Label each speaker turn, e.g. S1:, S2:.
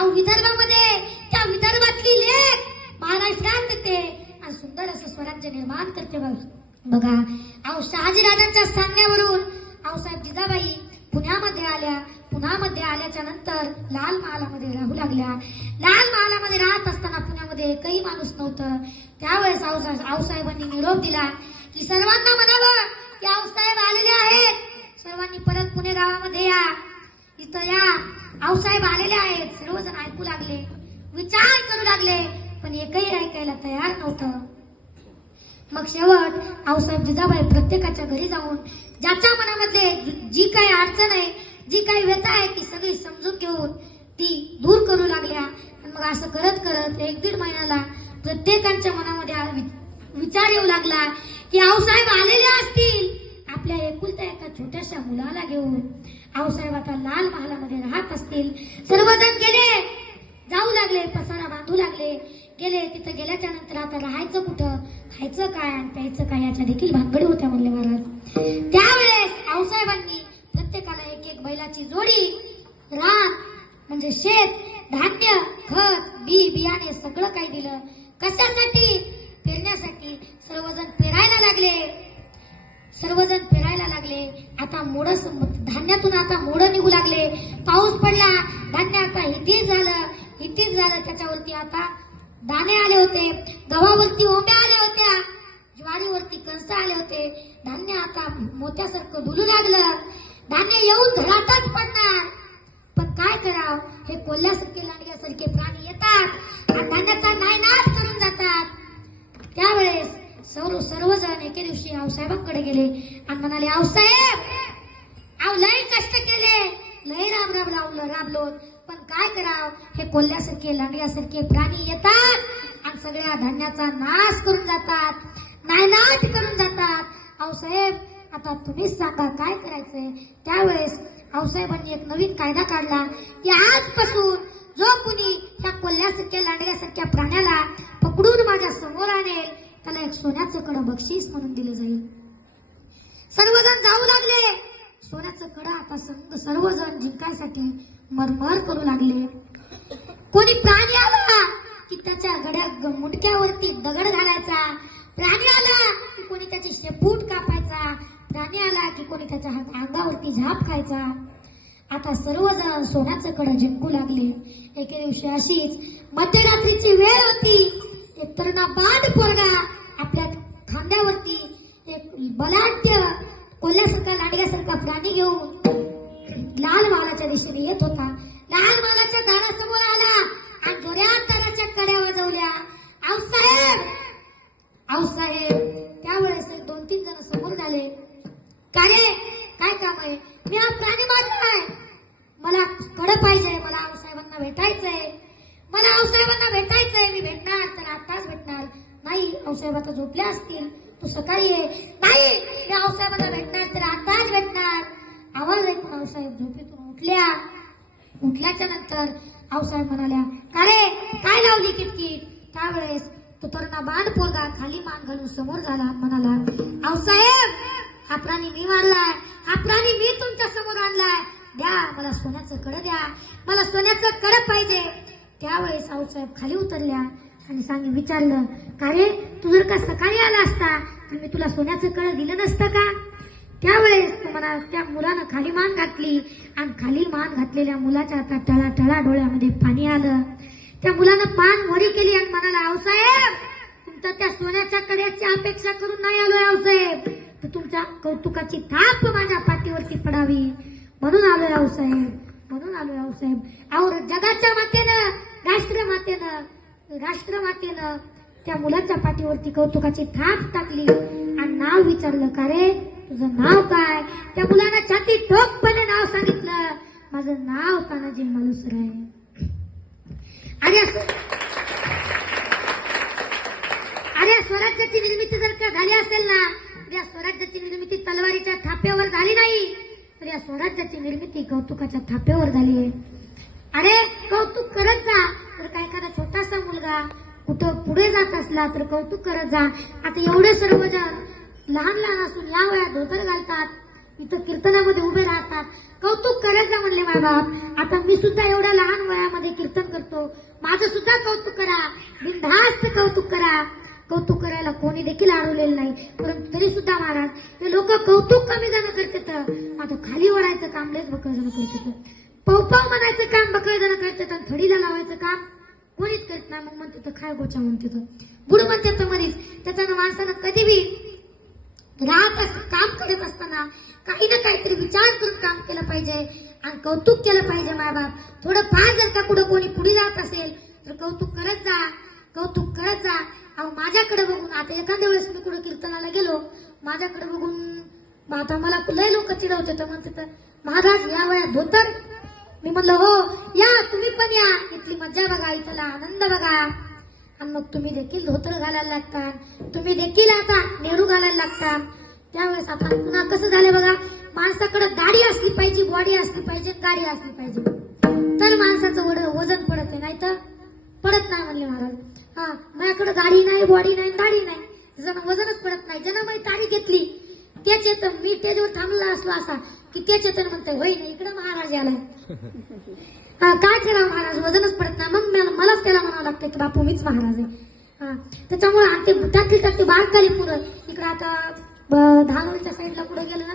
S1: अहो विदर्भामध्ये त्या विदर्भातली लेख महाराष्ट्रात येते. आणि सुंदर असं स्वराज्य निर्माण करते बघा. अहो शहाजीराजांच्या सांगण्यावरून आऊसाहेब जिजाबाई पुण्यामध्ये आल्या. पुण्यामध्ये आल्याच्यानंतर लाल महालामध्ये राहू लागल्या. लाल महालामध्ये राहत असताना पुण्यामध्ये काही माणूस नव्हतं. त्यावेळेस आऊसाहेबांनी निरोप दिला की सर्वांना म्हणावं की आऊसाहेब आलेले आहेत. सर्वांनी परत पुणे गावामध्ये या. इथं या. आऊसाहेब आलेले आहेत. सर्वजण ऐकू लागले. विचार करू लागले पण एकही ऐकायला तयार नव्हतं. मग शेवट आऊसाहेब जिजाबाई प्रत्येकाच्या घरी जाऊन ज्याच्या मनामध्ये जी काही अडचण आहे जी काही व्यथा आहे ती सगळी समजून घेऊन ती दूर करू लागल्या. आणि मग असं करत करत एक दीड महिन्याला प्रत्येकाच्या मनामध्ये वि- विचार येऊ लागला की आऊसाहेब आलेले असतील. आपल्या एकुलत्या एका छोट्याशा मुलाला घेऊन आऊसाहेब आता लाल महालामध्ये राहत असतील. सर्वजण गेले. जाऊ लागले पसारा बांधू लागले. गेले तिथं गेल्याच्यानंतर आता राहायचं कुठं? खायचं काय आणि प्यायचं काय? याच्या देखील भानगडी होत्या म्हणले महाराज. त्यावेळेस आऊसाहेबांनी प्रत्येकाला एक एक बैलाची जोडी रान म्हणजे शेत धान्य खत बी बियाणे सगळं काही दिलं. कशासाठी? पेरण्यासाठी. सर्वजण पेरायला लागले. सर्वजण फिरायला लागले. आता मोड धान्यातून आता मोड निघू लागले. पाऊस पडला. धान्य आता हितीच झालं. हितीच झालं. त्याच्यावरती आता दाणे आले होते. गव्हावरती ओंब्या आल्या होत्या. ज्वारीवरती कंस आले होते. धान्य आता मोत्यासारखं डुलू लागलं. धान्य येऊन घरातच पडणार. पण काय कराव? हे कोल्ह्यासारखे लांडग्यासारखे प्राणी येतात. आणि धान्याचा नायनाश करून जातात. त्यावेळेस सर्व सर्वजण एके दिवशी आऊसाहेबांकडे गेले. आणि म्हणाले आऊसाहेब आव लय कष्ट केले. लय राब राब राबलो राबलो पण काय कराव? हे कोल्ह्यासारखे लांडग्यासारखे प्राणी येतात आणि सगळ्या धान्याचा नाश करून जातात. नायनाट करून जातात. आऊसाहेब आता तुम्हीच सांगा काय करायचंय? त्यावेळेस आऊसाहेबांनी एक नवीन कायदा काढला की आजपासून जो कुणी त्या कोल्ह्यासारख्या लांडग्यासारख्या प्राण्याला पकडून माझ्यासमोर आणेल त्याला एक सोन्याचं कडं बक्षीस म्हणून दिलं जाईल. सर्वजण जाऊ लागले. सोन्याचं कडं आता संघ सर्वजण जिंकायसाठी मरमर करू लागले. कोणी प्राणी आला की त्याच्या गड्या ग- मुंडक्यावरती दगड घालायचा? प्राणी आला की कोणी त्याची शेपूट कापायचा? प्राणी आला की कोणी त्याच्या हात- अंगावरती झाप खायचा? आता सर्वजण सोन्याचं कडं जिंकू लागले. एके दिवशी अशीच मध्यरात्रीची वेळ होती. एक तरुणा पोरगा. आपल्या खांद्यावरती एक बलाढ्य कोल्ह्यासारखा लांडग्यासारखा प्राणी घेऊन लाल मालाच्या दिशेने येत होता. लाल मालाच्या दारासमोर आला आणि जोऱ्यात दाराच्या कड्या वाजवल्या. आऊसाहेब आऊसाहेब त्यावेळेस दोन तीन जण समोर झाले. काय काम आहे मी हा प्राणी मारलाय मला कड पाहिजे मला आऊसाहेबांना भेटायचंय मला आऊसाहेबांना भेटायचंय मी भेटणार तर आताच भेटणार नाही आऊसाहेब आता झोपल्या असतील. तू सकाळी ये. नाही मी आऊसाहेबांना भेटणार तर आताच भेटणार. आवाज ऐकून आऊसाहेब झोपेतून उठल्या. उठल्याच्या नंतर आऊसाहेब म्हणाल्या का रे? काय लावली किटकिट? त्यावेळेस तो तरुणा बाण पोरगा खाली मान घालून समोर झाला. म्हणाला आऊसाहेब हा प्राणी मी मारलाय. हा प्राणी मी तुमच्यासमोर आणलाय. द्या मला सोन्याचं कड द्या. मला सोन्याचं कड पाहिजे. त्यावेळेस आऊसाहेब खाली उतरल्या. आणि सांग विचारलं का रे तू जर का सकाळी आला असता तर मी तुला सोन्याचं कळ दिलं नसतं का? त्यावेळेस तुम्हाला त्या मुलानं खाली मान घातली आणि खाली मान घातलेल्या मुलाच्या आता टळा टळा डोळ्यामध्ये पाणी आलं. त्या मुलानं पान वरी केली आणि म्हणाला आवसाहेब तुमचा त्या सोन्याच्या कड्याची अपेक्षा करून नाही आलोय आवसाहेब तर तुमच्या कौतुकाची थाप माझ्या पाठीवरती पडावी. म्हणून आलोय आवसाहेब म्हणून आलोय आवसाहेब आवर जगाच्या मातेनं राष्ट्र मातेनं राष्ट्रमातेनं त्या मुलाच्या पाठीवरती कौतुकाची थाप टाकली आणि नाव विचारलं का रे? तुझं नाव काय? त्या मुलानं छाती ठोकपणे नाव सांगितलं माझं नाव तानाजी मालुसर आहे. अरे अरे या स्वराज्याची निर्मिती जर का झाली असेल ना तर या स्वराज्याची निर्मिती तलवारीच्या थाप्यावर झाली नाही तर या स्वराज्याची निर्मिती कौतुकाच्या थाप्यावर झाली आहे. अरे कौतुक करत जा. तर काय एखादा छोटासा मुलगा कुठं पुढे जात असला तर कौतुक करत जा. आता एवढे सर्वजण लहान लहान असून या वयात धोतर घालतात इथं कीर्तनामध्ये उभे राहतात. कौतुक करत जा म्हणले माय बाप. आता मी सुद्धा एवढ्या लहान वयामध्ये कीर्तन करतो. माझं सुद्धा कौतुक करा. बिनधास्त कौतुक करा. कौतुक करायला कोणी देखील अडवलेलं नाही. परंतु तरी सुद्धा महाराज हे लोक कौतुक कमी जण करतात. आता खाली ओढायचं काम लयच बकळ करतात. पवपाव म्हणायचं काम बकळ जण करतात आणि थडीला लावायचं काम. कोणीच करत नाही. मग म्हणते तर खाय गोचा म्हणते तो. बुड म्हणते तर मध्येच त्याच्यानं माणसानं कधी बी राहत अस- काम करत असताना काही ना काहीतरी विचार करून काम केलं पाहिजे आणि कौतुक केलं पाहिजे मायबाप. थोडं फार जर का कुठं कोणी पुढे जात असेल तर कौतुक करत जा. कौतुक करत जा. अहो माझ्याकडे बघून आता एखाद्या वेळेस मी कुठं कीर्तनाला गेलो माझ्याकडे बघून आता मला लय लोक चिडवते तर म्हणते तर महाराज या वयात धोतर मी म्हणलं हो या तुम्ही पण या. इथली मजा बघा इथला आनंद बघा. आणि मग तुम्ही देखील धोतर घालायला लागतात तुम्ही देखील आता नेहरू घालायला लागतात त्यावेळेस आता पुन्हा कसं झालं बघा? माणसाकडे गाडी असली पाहिजे बॉडी असली पाहिजे गाडी असली पाहिजे. तर माणसाचं वड- वजन पडत नाही तर पडत नाही म्हणले महाराज. हा माझ्याकडे गाडी नाही बॉडी नाही दाढी नाही. जण वजनच पडत नाही. ज्यानं मी दाढी घेतली त्याचे तर मी स्टेजवर थांबला असलो असा. की त्याचे तर म्हणतोय होई ना इकडे महाराज आलाय हा काय ठेवा महाराज वजनच पडत नाही. मग मला- मलाच त्याला म्हणावं लागतं की बापू मीच महाराज आहे. हा त्याच्यामुळे आणि ते त्यातली त्यातली बारकाली पुरं. इकडं आता धानोळीच्या साईडला पुढे गेलं ना